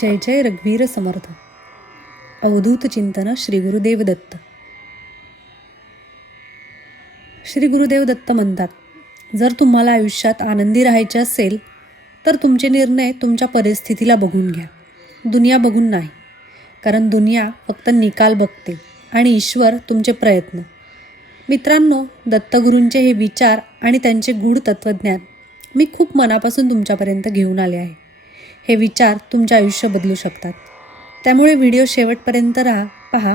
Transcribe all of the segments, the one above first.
जय जय रघुवीर समर्थ. अवधूत चिंतन श्री गुरुदेव दत्त. श्री गुरुदेव दत्त म्हणतात, जर तुम्हाला आयुष्यात आनंदी राहायचे असेल तर तुमचे निर्णय तुमच्या परिस्थितीला बघून घ्या, दुनिया बघून नाही. कारण दुनिया फक्त निकाल बघते आणि ईश्वर तुमचे प्रयत्न. मित्रांनो, दत्तगुरूंचे हे विचार आणि त्यांचे गूढ तत्त्वज्ञान मी खूप मनापासून तुमच्यापर्यंत घेऊन आले आहे. हे विचार तुमचे आयुष्य बदलू शकतात. त्यामुळे व्हिडिओ शेवटपर्यंत पहा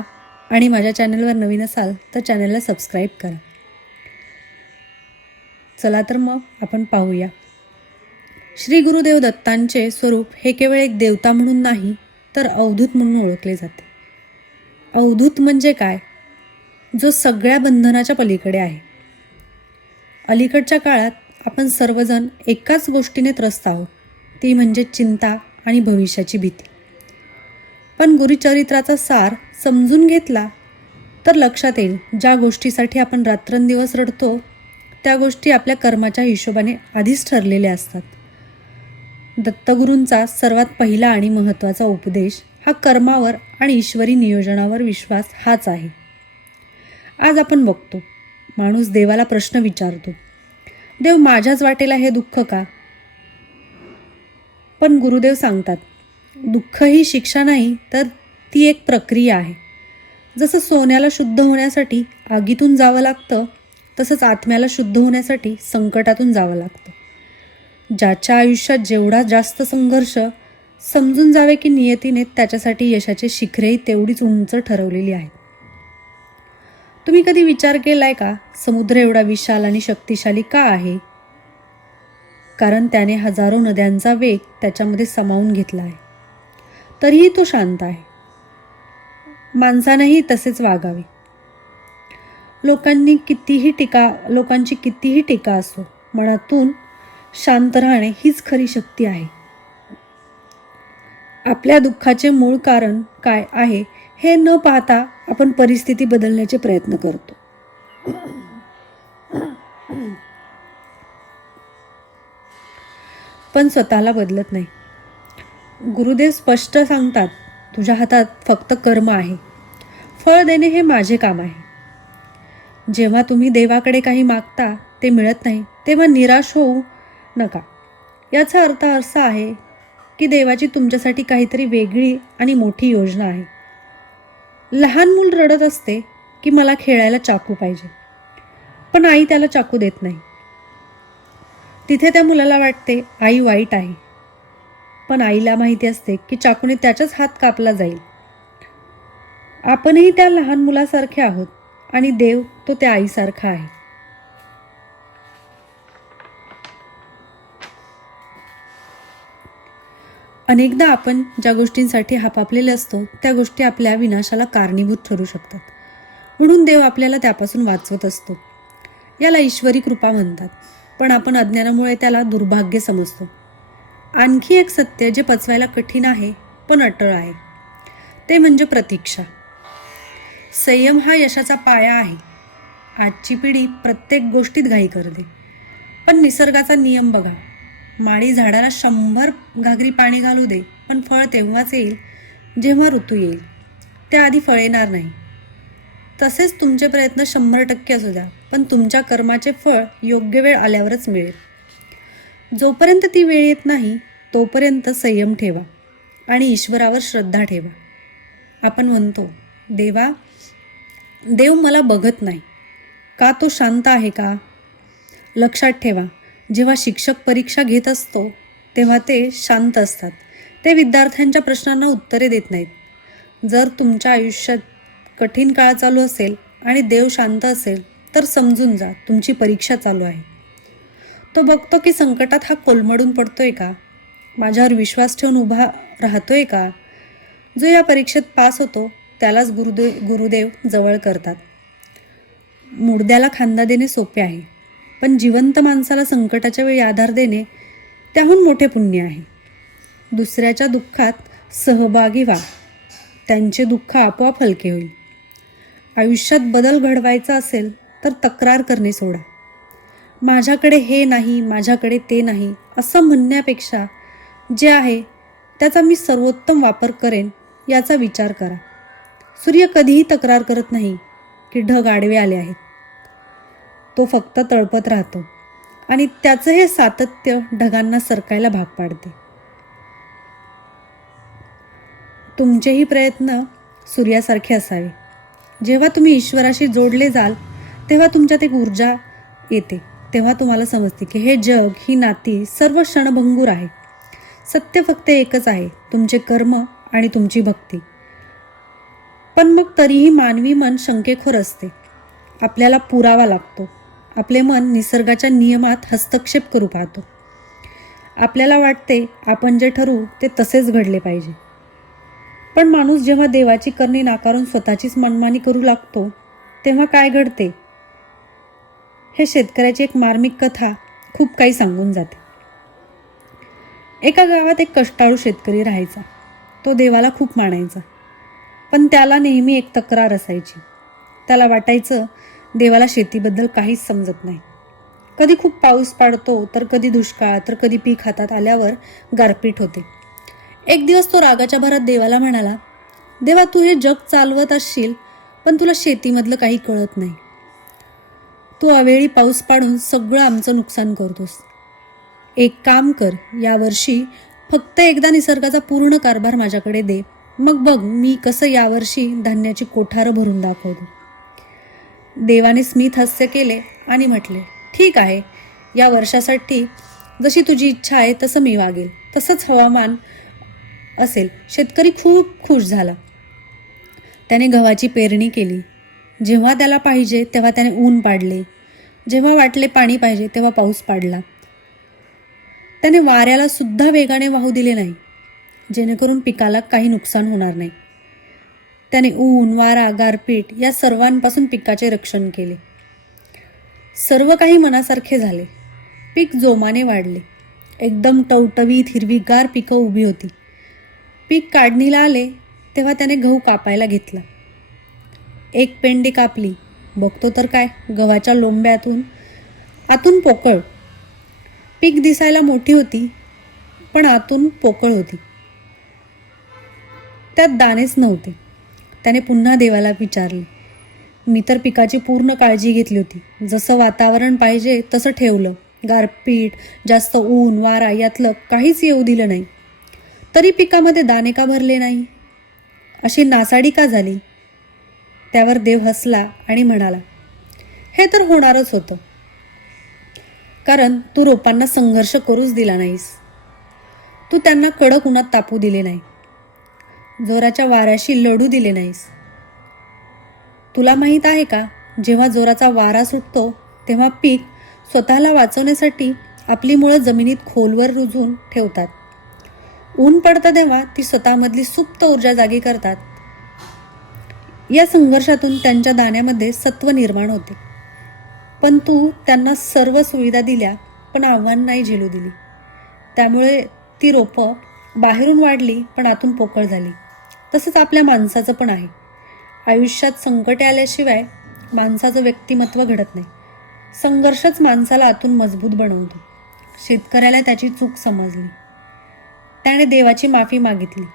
आणि माझ्या चॅनलवर नवीन असाल तर चॅनलला सबस्क्राईब करा. चला तर मग आपण पाहूया. श्री गुरुदेव दत्तांचे स्वरूप हे केवळ एक देवता म्हणून नाही तर अवधूत म्हणून ओळखले जाते. अवधूत म्हणजे काय? जो सगळ्या बंधनाच्या पलीकडे आहे. अलीकडच्या काळात आपण सर्वजण एकाच गोष्टीने त्रस्त आहोत, ती म्हणजे चिंता आणि भविष्याची भीती. पण गुरुचरित्राचा सार समजून घेतला तर लक्षात येईल, ज्या गोष्टीसाठी आपण रात्रंदिवस रडतो त्या गोष्टी आपल्या कर्माच्या हिशोबाने आधीच ठरलेल्या असतात. दत्तगुरूंचा सर्वात पहिला आणि महत्त्वाचा उपदेश हा कर्मावर आणि ईश्वरी नियोजनावर विश्वास हाच आहे. आज आपण बघतो, माणूस देवाला प्रश्न विचारतो, देव माझ्याच वाटेला हे दुःख का? पण गुरुदेव सांगतात, दुःख ही शिक्षा नाही तर ती एक प्रक्रिया आहे. जसं सोन्याला शुद्ध होण्यासाठी आगीतून जावं लागतं, तसंच आत्म्याला शुद्ध होण्यासाठी संकटातून जावं लागतं. ज्याच्या आयुष्यात जेवढा जास्त संघर्ष, समजून जावे की नियतीने त्याच्यासाठी यशाची शिखरेही तेवढीच उंच ठरवलेली आहेत. तुम्ही कधी विचार केलाय का, समुद्र एवढा विशाल आणि शक्तिशाली का आहे? कारण त्याने हजारो नद्यांचा वेग त्याच्यामध्ये सामावून घेतला आहे. तरीही तो शांत आहे. माणसानेही तसेच वागावे. लोकांची कितीही टीका असो, मनातून शांत राहणे हीच खरी शक्ती आहे. आपल्या दुःखाचे मूळ कारण काय आहे हे न पाहता आपण परिस्थिती बदलण्याचे प्रयत्न करतो. पण स्वतःला बदलत नाही. गुरुदेव स्पष्ट सांगतात, तुझ्या हातात फक्त कर्म आहे, फळ देणे हे माझे काम आहे. जेव्हा तुम्ही देवाकडे काही मागता ते मिळत नाही तेव्हा निराश होऊ नका. याचा अर्थ असा आहे की देवाची तुमच्यासाठी काहीतरी वेगळी आणि मोठी योजना आहे. लहान मूल रडत असते की मला खेळायला चाकू पाहिजे, पण आई त्याला चाकू देत नाही. तिथे त्या मुलाला वाटते आई वाईट आहे, पण आईला माहिती असते की चाकूने त्याचाच हात कापला जाईल. आपणही त्या लहान मुलासारखे आहोत आणि देव तो त्या आईसारखा आहे. अनेकदा आपण ज्या गोष्टींसाठी हापापलेले असतो त्या गोष्टी आपल्या विनाशाला कारणीभूत ठरू शकतात. म्हणून देव आपल्याला त्यापासून वाचवत असतो. याला ईश्वरी कृपा म्हणतात, पण आपण अज्ञानामुळे त्याला दुर्भाग्य समजतो. आणखी एक सत्य जे पचवायला कठीण आहे पण अटळ आहे, ते म्हणजे प्रतीक्षा. संयम हा यशाचा पाया आहे. आजची पिढी प्रत्येक गोष्टीत घाई करते, पण निसर्गाचा नियम बघा. माळी झाडाला 100 घागरी पाणी घालू दे, पण फळ तेव्हाच येईल जेव्हा ऋतू येईल, त्याआधी फळ येणार नाही. तसेच तुमचे प्रयत्न 100% असू द्या, पण तुमच्या कर्माचे फळ योग्य वेळ आल्यावरच मिळेल. जोपर्यंत ती वेळ येत नाही तोपर्यंत संयम ठेवा आणि ईश्वरावर श्रद्धा ठेवा. आपण म्हणतो, देव मला बघत नाही का? तो शांत आहे का? लक्षात ठेवा, जेव्हा शिक्षक परीक्षा घेत असतो तेव्हा ते शांत असतात. ते विद्यार्थ्यांच्या प्रश्नांना उत्तरे देत नाहीत. जर तुमच्या आयुष्यात कठीण काळ चालू असेल आणि देव शांत असेल तर समजून जा, तुमची परीक्षा चालू आहे. तो बघतो की संकटात हा कोलमडून पडतोय का? माझ्यावर विश्वास ठेवून उभा राहतोय का? जो या परीक्षेत पास होतो त्यालाच गुरुदेव जवळ करतात. मुर्द्याला खांदा देणे सोपे आहे, पण जिवंत माणसाला संकटाच्या वेळी आधार देणे त्याहून मोठे पुण्य आहे. दुसऱ्याच्या दुःखात सहभागी व्हा, त्यांचे दुःख आपोआप हलके होईल. आयुष्यात बदल घडवायचा असेल तर तक्रार करणे सोडा. माझ्याकडे हे नाही, माझ्याकडे ते नाही असं म्हणण्यापेक्षा जे आहे त्याचा मी सर्वोत्तम वापर करेन याचा विचार करा. सूर्य कधीही तक्रार करत नाही की ढग आडवे आले आहेत. तो फक्त तळपत राहतो आणि त्याचं हे सातत्य ढगांना सरकायला भाग पाडते. तुमचेही प्रयत्न सूर्यासारखे असावे. जेव्हा तुम्ही ईश्वराशी जोडले जाल तेव्हा तुमच्यात एक ऊर्जा येते. तेव्हा तुम्हाला समजते की हे जग, ही नाती सर्व क्षणभंगूर आहे. सत्य फक्त एकच आहे, तुमचे कर्म आणि तुमची भक्ती. पण मग तरीही मानवी मन शंकेखोर असते. आपल्याला पुरावा लागतो. आपले मन निसर्गाच्या नियमात हस्तक्षेप करू पाहतो. आपल्याला वाटते आपण जे ठरवू ते तसेच घडले पाहिजे. पण माणूस जेव्हा देवाची करणी नाकारून स्वतःचीच मनमानी करू लागतो तेव्हा काय घडते? हे शेतकऱ्याची एक मार्मिक कथा खूप काही सांगून जाते. एका गावात एक कष्टाळू शेतकरी राहायचा. तो देवाला खूप मानायचा. पण त्याला नेहमी एक तक्रार असायची. त्याला वाटायचं देवाला शेतीबद्दल काहीच समजत नाही. कधी खूप पाऊस पडतो, तर कधी दुष्काळ, तर कधी पीक हातात आल्यावर गारपीट होते. एक दिवस तो रागाच्या भरात देवाला म्हणाला, देवा, तू हे जग चालवत असशील, पण तुला शेतीमधलं काही कळत नाही. तू अवेळी पाऊस पाडून सगळं आमचं नुकसान करतोस. एक काम कर, यावर्षी फक्त एकदा निसर्गाचा पूर्ण कारभार माझ्याकडे दे. मग बघ मी कसं यावर्षी धान्याची कोठारं भरून दाखवतो. देवाने स्मित हास्य केले आणि म्हटले, ठीक आहे, या वर्षासाठी जशी तुझी इच्छा आहे तसं मी वागेल. तसंच हवामान असेल. शेतकरी खूप खुश झाला. त्याने गव्हाची पेरणी केली. जेव्हा त्याला पाहिजे तेव्हा त्याने ऊन पाडले. जेव्हा वाटले पाणी पाहिजे तेव्हा पाऊस पाडला. त्याने वाऱ्याला सुद्धा वेगाने वाहू दिले नाही, जेणेकरून पिकाला काही नुकसान होणार नाही. त्याने ऊन, वारा, गारपीट या सर्वांपासून पिकाचे रक्षण केले. सर्व काही मनासारखे झाले. पीक जोमाने वाढले. एकदम टवटवीत हिरवीगार पिकं उभी होती. पीक काढणीला आले तेव्हा त्याने गहू कापायला घेतला. एक पेंडी कापली. बघतो तर काय, गव्हाच्या लोंब्यातून आतून पोकळ. पीक दिसायला मोठी होती, पण आतून पोकळ होती. त्यात दाणेच नव्हते. त्याने पुन्हा देवाला विचारले, मी तर पिकाची पूर्ण काळजी घेतली होती. जसं वातावरण पाहिजे तसं ठेवलं. गारपीट, जास्त ऊन, वारा यातलं काहीच येऊ दिलं नाही. तरी पिकामध्ये दाणे का भरले नाही? अशी नासाडी का झाली? त्यावर देव हसला आणि म्हणाला, हे तर होणारच होतं, कारण तू रोपांना संघर्ष करूच दिला नाहीस. तू त्यांना कडक उन्हात तापू दिले नाही. जोराच्या वाऱ्याशी लढू दिले नाहीस. तुला माहीत आहे का, जेव्हा जोराचा वारा सुटतो तेव्हा पीक स्वतःला वाचवण्यासाठी आपली मुळं जमिनीत खोलवर रुजवून ठेवतात. ऊन पडतं तेव्हा ती स्वतःमधली सुप्त ऊर्जा जागी करतात. या संघर्षातून त्यांच्या दाण्यामध्ये सत्व निर्माण होते. पण तू त्यांना सर्व सुविधा दिल्या, पण आव्हान नाही झेलू दिली. त्यामुळे ती रोपं बाहेरून वाढली, पण आतून पोकळ झाली. तसंच आपल्या माणसाचं पण आहे. आयुष्यात संकटे आल्याशिवाय माणसाचं व्यक्तिमत्व घडत नाही. संघर्षच माणसाला आतून मजबूत बनवतो. शेतकऱ्याला त्याची चूक समजली. त्याने देवाची माफी मागितली.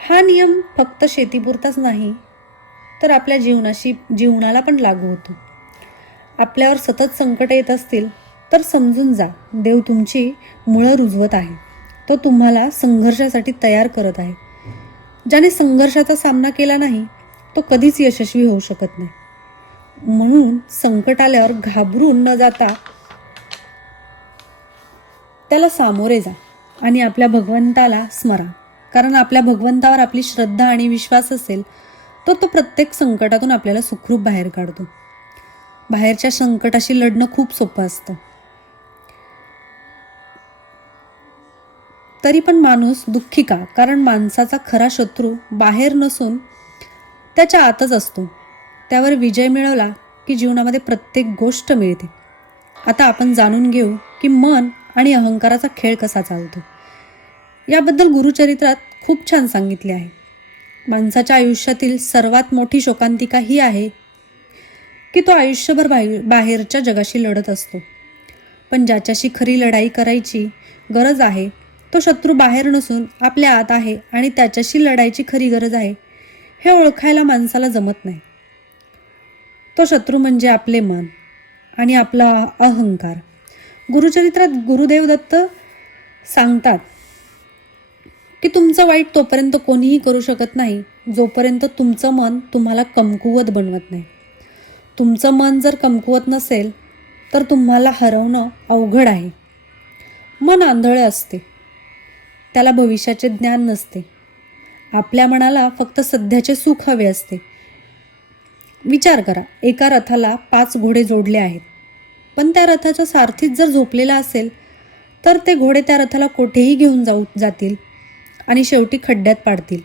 हा नियम फक्त शेतीपुरताच नाही, तर आपल्या जीवनाला पण लागू होतो. आपल्यावर सतत संकट येत असतील तर समजून जा, देव तुमची मुळं रुजवत आहे. तो तुम्हाला संघर्षासाठी तयार करत आहे. ज्याने संघर्षाचा सामना केला नाही तो कधीच यशस्वी होऊ शकत नाही. म्हणून संकट आल्यावर घाबरून न जाता त्याला सामोरे जा आणि आपल्या भगवंताला स्मरा. कारण आपल्या भगवंतावर आपली श्रद्धा आणि विश्वास असेल तर तो प्रत्येक संकटातून आपल्याला सुखरूप बाहेर काढतो. बाहेरच्या संकटाशी लढणं खूप सोपं असतं. तरी पण माणूस दुःखी का? कारण माणसाचा खरा शत्रू बाहेर नसून त्याच्या आतच असतो. त्यावर विजय मिळवला की जीवनामध्ये प्रत्येक गोष्ट मिळते. आता आपण जाणून घेऊ की मन आणि अहंकाराचा खेळ कसा चालतो. याबद्दल गुरुचरित्रात खूप छान सांगितले आहे. माणसाच्या आयुष्यातील सर्वात मोठी शोकांतिका ही आहे की तो आयुष्यभर बाहेरच्या जगाशी लढत असतो. पण ज्याच्याशी खरी लढाई करायची गरज आहे तो शत्रू बाहेर नसून आपल्या आत आहे आणि त्याच्याशी लढायची खरी गरज आहे हे ओळखायला माणसाला जमत नाही. तो शत्रू म्हणजे आपले मन आणि आपला अहंकार. गुरुचरित्रात गुरुदेव दत्त सांगतात की तुमचं वाईट तोपर्यंत कोणीही करू शकत नाही जोपर्यंत तुमचं मन तुम्हाला कमकुवत बनवत नाही. तुमचं मन जर कमकुवत नसेल तर तुम्हाला हरवणं अवघड आहे. मन आंधळे असते, त्याला भविष्याचे ज्ञान नसते. आपल्या मनाला फक्त सध्याचे सुख हवे असते. विचार करा, एका रथाला 5 घोडे जोडले आहेत, पण त्या रथाच्या सारथीच जर झोपलेला असेल तर ते घोडे त्या रथाला कोठेही घेऊन जातील आणि शेवटी खड्ड्यात पाडतील.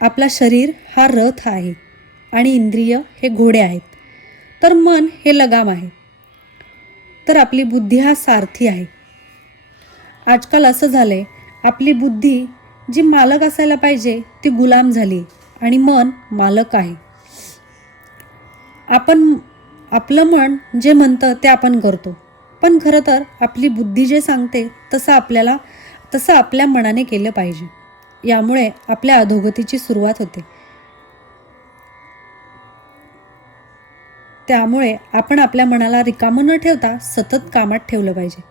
आपला शरीर हा रथ आहे आणि इंद्रिय हे घोडे आहेत, तर मन हे लगाम आहे, तर आपली बुद्धी हा सारथी आहे. आजकाल असं झालंय, आपली बुद्धी जी मालक असायला पाहिजे ती गुलाम झाली आणि मन मालक आहे. आपलं मन जे म्हणतं ते आपण करतो, पण खरं तर आपली बुद्धी जे सांगते तसं आपल्या मनाने केलं पाहिजे. यामुळे आपल्या अधोगतीची सुरुवात होते. त्यामुळे आपण आपल्या मनाला रिकामं न ठेवता सतत कामात ठेवलं पाहिजे,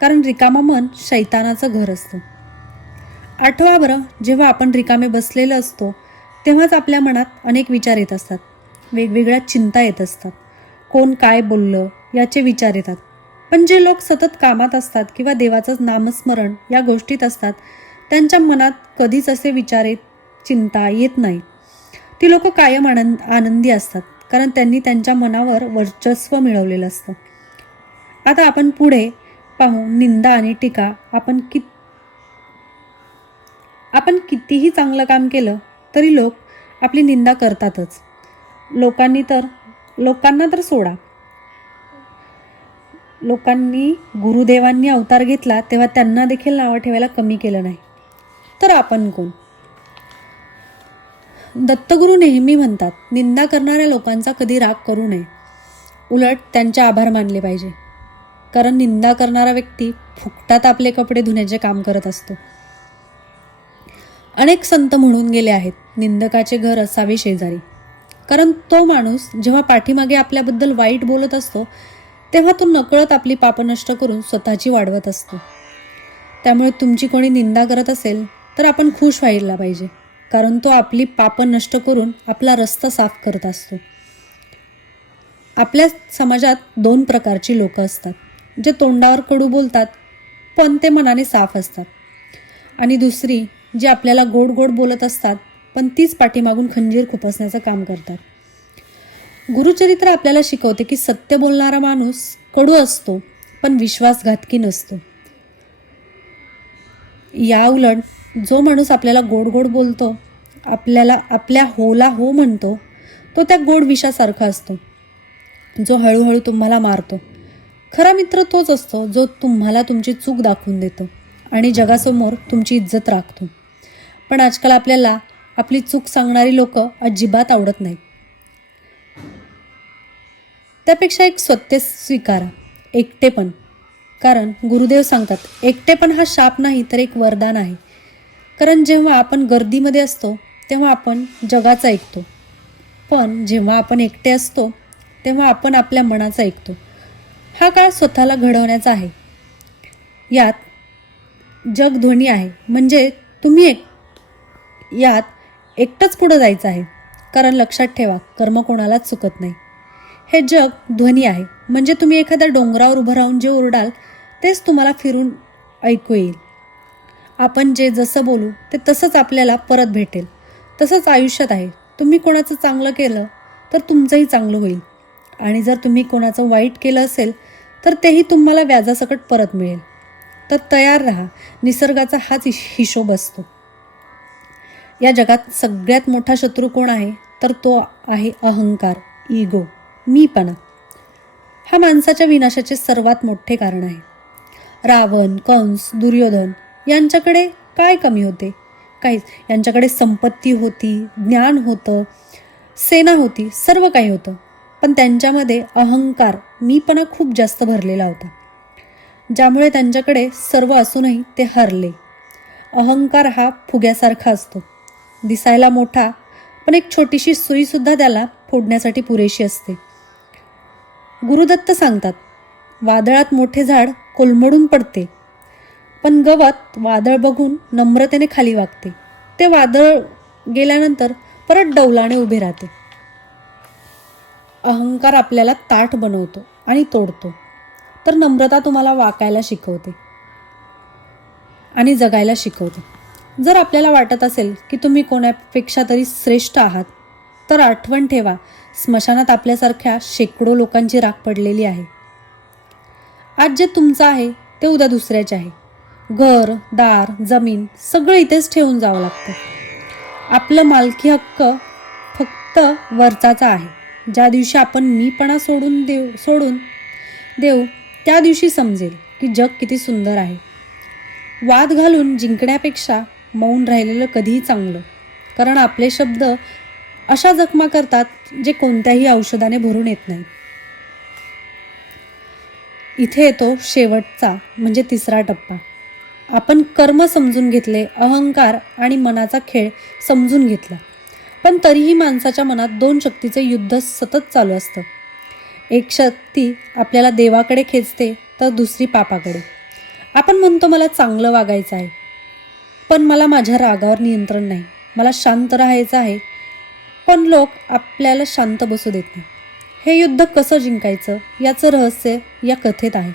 कारण रिकामं मन शैतानाचं घर असतं. आठवा बरं, जेव्हा आपण रिकामे बसलेलं असतो तेव्हाच आपल्या मनात अनेक विचार येत असतात, वेगवेगळ्या चिंता येत असतात. कोण काय बोललं याचे विचार येतात. पण जे लोक सतत कामात असतात किंवा देवाचं नामस्मरण या गोष्टीत असतात त्यांच्या मनात कधीच असे विचार चिंता येत नाही. ती लोक कायम आनंदी असतात, कारण त्यांनी त्यांच्या मनावर वर्चस्व मिळवलेलं असतं. आता आपण पुढे पाहू निंदा आणि टीका. आपण कितीही चांगलं काम केलं तरी लोक आपली निंदा करतातच. लोकांना तर सोडा. लोकांनी गुरुदेवांनी अवतार घेतला तेव्हा त्यांना देखील नावं ठेवायला कमी केलं नाही, तर आपण कोण? दत्तगुरू नेहमी म्हणतात, निंदा करणाऱ्या लोकांचा कधी राग करू नये, उलट त्यांचे आभार मानले पाहिजे, कारण निंदा करणारा व्यक्ती फुकटात आपले कपडे धुण्याचे काम करत असतो. अनेक संत म्हणून गेले आहेत, निंदकाचे घर असावे शेजारी. कारण तो माणूस जेव्हा पाठीमागे आपल्याबद्दल वाईट बोलत असतो तेव्हा तो नकळत आपली पापं नष्ट करून स्वतःची वाढवत असतो. त्यामुळे तुमची कोणी निंदा करत असेल तर आपण खुश व्हायला पाहिजे, कारण तो आपली पापं नष्ट करून आपला रस्ता साफ करत असतो. आपल्या समाजात 2 प्रकारची लोक असतात, जे तोंडावर कडू बोलतात पण ते मनाने साफ असतात, आणि दुसरी जी आपल्याला गोड गोड बोलत असतात पण तीच पाठीमागून खंजीर खुपसण्याचं काम करतात. गुरुचरित्र आपल्याला शिकवते की सत्य बोलणारा माणूस कडू असतो पण विश्वासघातकी नसतो. या उलट जो माणूस आपल्याला गोड गोड बोलतो, आपल्या होला हो म्हणतो, तो त्या गोड विषासारखा असतो, जो हळूहळू तुम्हाला मारतो. खरा मित्र तोच असतो जो तुम्हाला तुमची चूक दाखवून देतो आणि जगासमोर तुमची इज्जत राखतो. पण आजकाल आपल्याला आपली चूक सांगणारी लोक अजिबात आवडत नाहीत. त्यापेक्षा एक सत्य स्वीकारा, एकटेपण. कारण गुरुदेव सांगतात एकटेपण हा शाप नाही तर एक वरदान आहे. कारण जेव्हा आपण गर्दीमध्ये असतो तेव्हा आपण जगाचं ऐकतो, पण जेव्हा आपण एकटे असतो तेव्हा आपण आपल्या मनाचं ऐकतो. हा काळ स्वतःला घडवण्याचा आहे. यात जगध्वनी आहे, म्हणजे तुम्ही यात एकटंच पुढं जायचं आहे. कारण लक्षात ठेवा, कर्म कोणालाच चुकत नाही. हे जग ध्वनी आहे, म्हणजे तुम्ही एखाद्या डोंगरावर उभं राहून जे ओरडाल तेच तुम्हाला फिरून ऐकू येईल. आपण जे जसं बोलू ते तसंच आपल्याला परत भेटेल. तसंच आयुष्यात आहे, तुम्ही कोणाचं चांगलं केलं तर तुमचंही चांगलं होईल, आणि जर तुम्ही कोणाचं वाईट केलं असेल तर तेही तुम्हाला व्याजासकट परत मिळेल. तर तयार राहा, निसर्गाचा हाच हिशोब असतो. या जगात सगळ्यात मोठा शत्रू कोण आहे तर तो आहे अहंकार, इगो, मीपणा. हा माणसाच्या विनाशाचे सर्वात मोठे कारण आहे. रावण, कंस, दुर्योधन यांच्याकडे काय कमी होते? काहीच. यांच्याकडे संपत्ती होती, ज्ञान होतं, सेना होती, सर्व काही होतं, पण त्यांच्यामध्ये अहंकार, मीपणा खूप जास्त भरलेला होता. ज्यामुळे त्यांच्याकडे सर्व असूनही ते हरले. अहंकार हा फुग्यासारखा असतो, दिसायला मोठा, पण एक छोटीशी सुईसुद्धा त्याला फोडण्यासाठी पुरेशी असते. गुरुदत्त सांगतात, वादळात मोठे झाड कोलमडून पडते, पण गवत वादळ बघून नम्रतेने खाली वागते. ते वादळ गेल्यानंतर परत डौलाने उभे राहते. अहंकार आपल्याला ताठ बनवतो आणि तोडतो, तर नम्रता तुम्हाला वाकायला शिकवते आणि जगायला शिकवते. जर आपल्याला वाटत असेल की तुम्ही कोणापेक्षा तरी श्रेष्ठ आहात, तर आठवण ठेवा, स्मशानात आपल्यासारख्या शेकडो लोकांची राख पडलेली आहे. आज जे तुमचं आहे ते उद्या दुसऱ्याचे आहे. घर, दार, जमीन सगळं इथेच ठेवून जावं लागतं. आपलं मालकी हक्क फक्त वरचाचा आहे. ज्या दिवशी आपण मीपणा सोडून देऊ त्या दिवशी समजेल की जग किती सुंदर आहे. वाद घालून जिंकण्यापेक्षा मौन राहिलेलं कधीही चांगलं, कारण आपले शब्द अशा जखमा करतात जे कोणत्याही औषधाने भरून येत नाही. इथे येतो शेवटचा म्हणजे तिसरा टप्पा. आपण कर्म समजून घेतले, अहंकार आणि मनाचा खेळ समजून घेतला, पण तरीही माणसाच्या मनात दोन शक्तीचे युद्ध सतत चालू असतं. एक शक्ती आपल्याला देवाकडे खेचते, तर दुसरी पापाकडे. आपण म्हणतो मला चांगलं वागायचं आहे, पण मला माझ्या रागावर नियंत्रण नाही. मला शांत राहायचं आहे, पण लोक आपल्याला शांत बसू देत नाही. हे युद्ध कसं जिंकायचं याचं रहस्य या कथेत आहे.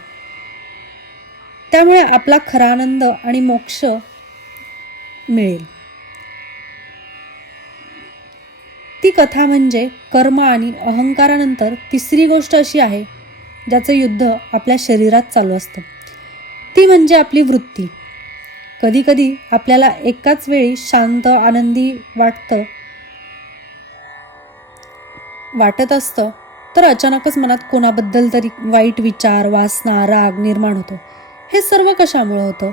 त्यामुळे आपला खरा आनंद आणि मोक्ष मिळेल. ती कथा म्हणजे कर्म आणि अहंकारानंतर तिसरी गोष्ट अशी आहे ज्याचं युद्ध आपल्या शरीरात चालू असतं. ती म्हणजे आपली वृत्ती. कधीकधी आपल्याला एकाच वेळी शांत, आनंदी वाटत असतं, तर अचानकच मनात कोणाबद्दल तरी वाईट विचार, वासना, राग निर्माण होतो. हे सर्व कशामुळे होतं?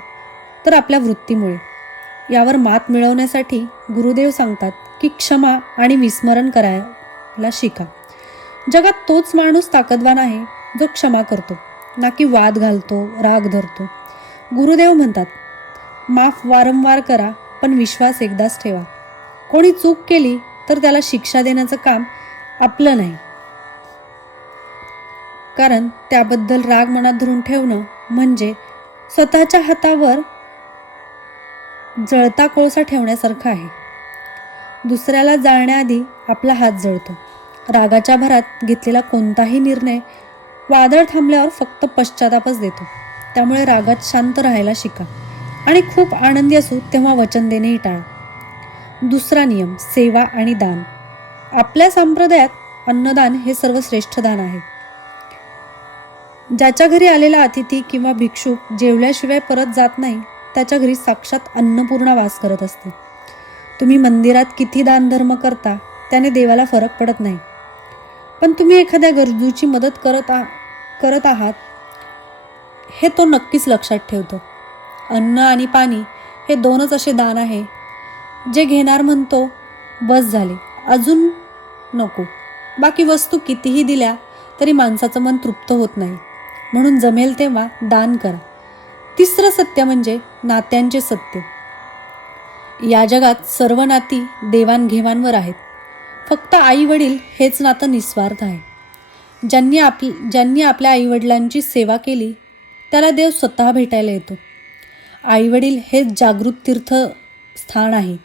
तर आपल्या वृत्तीमुळे. यावर मात मिळवण्यासाठी गुरुदेव सांगतात की क्षमा आणि विस्मरण करायला शिका. जगात तोच माणूस ताकदवान आहे जो क्षमा करतो, ना की वाद घालतो, राग धरतो. गुरुदेव म्हणतात, माफ वारंवार करा, पण विश्वास एकदाच ठेवा. कोणी चूक केली तर त्याला शिक्षा देण्याचं काम आपलं नाही, कारण त्याबद्दल राग मनात धरून ठेवणं म्हणजे स्वतःच्या हातावर जळता कोळसा ठेवण्यासारखं आहे. दुसऱ्याला जाळण्याआधी आपला हात जळतो. रागाच्या भरात घेतलेला कोणताही निर्णय वादळ थांबल्यावर फक्त पश्चातापच देतो. त्यामुळे रागात शांत राहायला शिका आणि खूप आनंदी असू तेव्हा वचन देणेही टाळा. दुसरा नियम, सेवा आणि दान. आपल्या संप्रदायात अन्नदान हे सर्वश्रेष्ठ दान आहे. ज्याच्या घरी आलेला अतिथी किंवा भिक्षुक जेवल्याशिवाय परत जात नाही, त्याच्या घरी साक्षात अन्नपूर्णा वास करत असते. तुम्ही मंदिरात किती दानधर्म करता त्याने देवाला फरक पडत नाही, पण तुम्ही एखाद्या गरजूची मदत करत आहात हे तो नक्कीच लक्षात ठेवतो. अन्न आणि पाणी हे दोनच असे दान आहे जे घेणार म्हणतो बस झाले, अजून नको. बाकी वस्तू कितीही दिल्या तरी माणसाचं मन तृप्त होत नाही. म्हणून जमेल तेव्हा दान करा. तिसरं सत्य म्हणजे नात्यांचे सत्य. या जगात सर्व नाती देवाणघेवाणवर आहेत. फक्त आई वडील हेच नातं निस्वार्थ आहे. ज्यांनी आपल्या आईवडिलांची सेवा केली त्याला देव स्वतः भेटायला येतो. आईवडील हेच जागृत तीर्थस्थान आहे.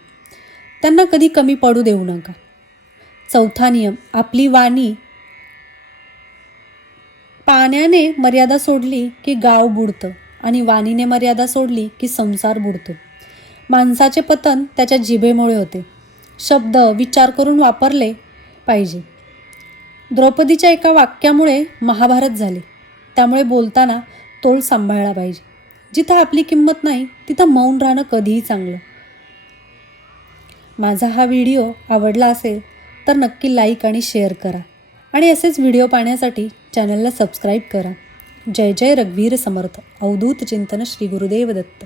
त्यांना कधी कमी पडू देऊ नका. चौथा नियम, आपली वाणी. पाण्याने मर्यादा सोडली की गाव बुडतं आणि वाणीने मर्यादा सोडली की संसार बुडतो. माणसाचे पतन त्याच्या जिभेमुळे होते. शब्द विचार करून वापरले पाहिजे. द्रौपदीच्या एका वाक्यामुळे महाभारत झाले. त्यामुळे बोलताना तोल सांभाळला पाहिजे. जिथं आपली किंमत नाही तिथं मौन राहणं कधीही चांगलं. माझा हा व्हिडिओ आवडला असेल तर नक्की लाईक आणि शेअर करा आणि असेच व्हिडिओ पाहण्यासाठी चॅनलला सबस्क्राईब करा. जय जय रघुवीर समर्थ. अवधूत चिंतन श्री गुरुदेव दत्त.